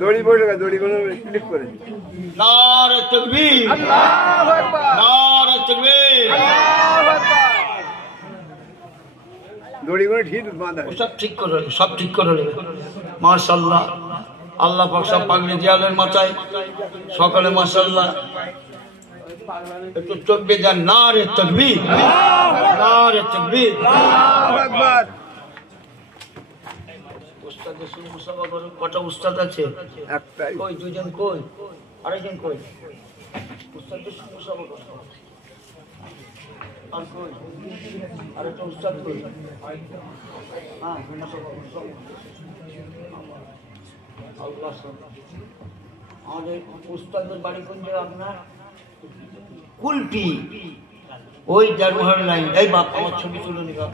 দড়ি বসে দড়ি কোনো ক্লিক করে নারে তাকবীর, আল্লাহু আকবার, নারে তাকবীর, আল্লাহু আকবার। দড়ি কোনো ঠিক বাঁধা সব ঠিক করে, সব ঠিক করে মাশাআল্লাহ। আল্লাহ পাক সব পাগড়ি দেয়ালের মাথায় সকালে মাশাআল্লাহ একটু চোখে যান। নারে তাকবীর, নারে তাকবীর, আল্লাহু আকবার। উস্তাদের সঙ্গে মুসাফা করুন। কটা উস্তাদ আছে? একটাই। কই দুজন, কই আরেকজন, কই উস্তাদের সঙ্গে মুসাফা করুন। আর কই আরেকটা উস্তাদ, কই? হ্যাঁ, মুসাফা করুন। আল্লাহ আমাদের উস্তাদের বাড়ি কোন জায়গা আপনার? কুলপি, ওই জানুয়ার লাইন। এই বাপ, আমার ছবি তুলে নিবা।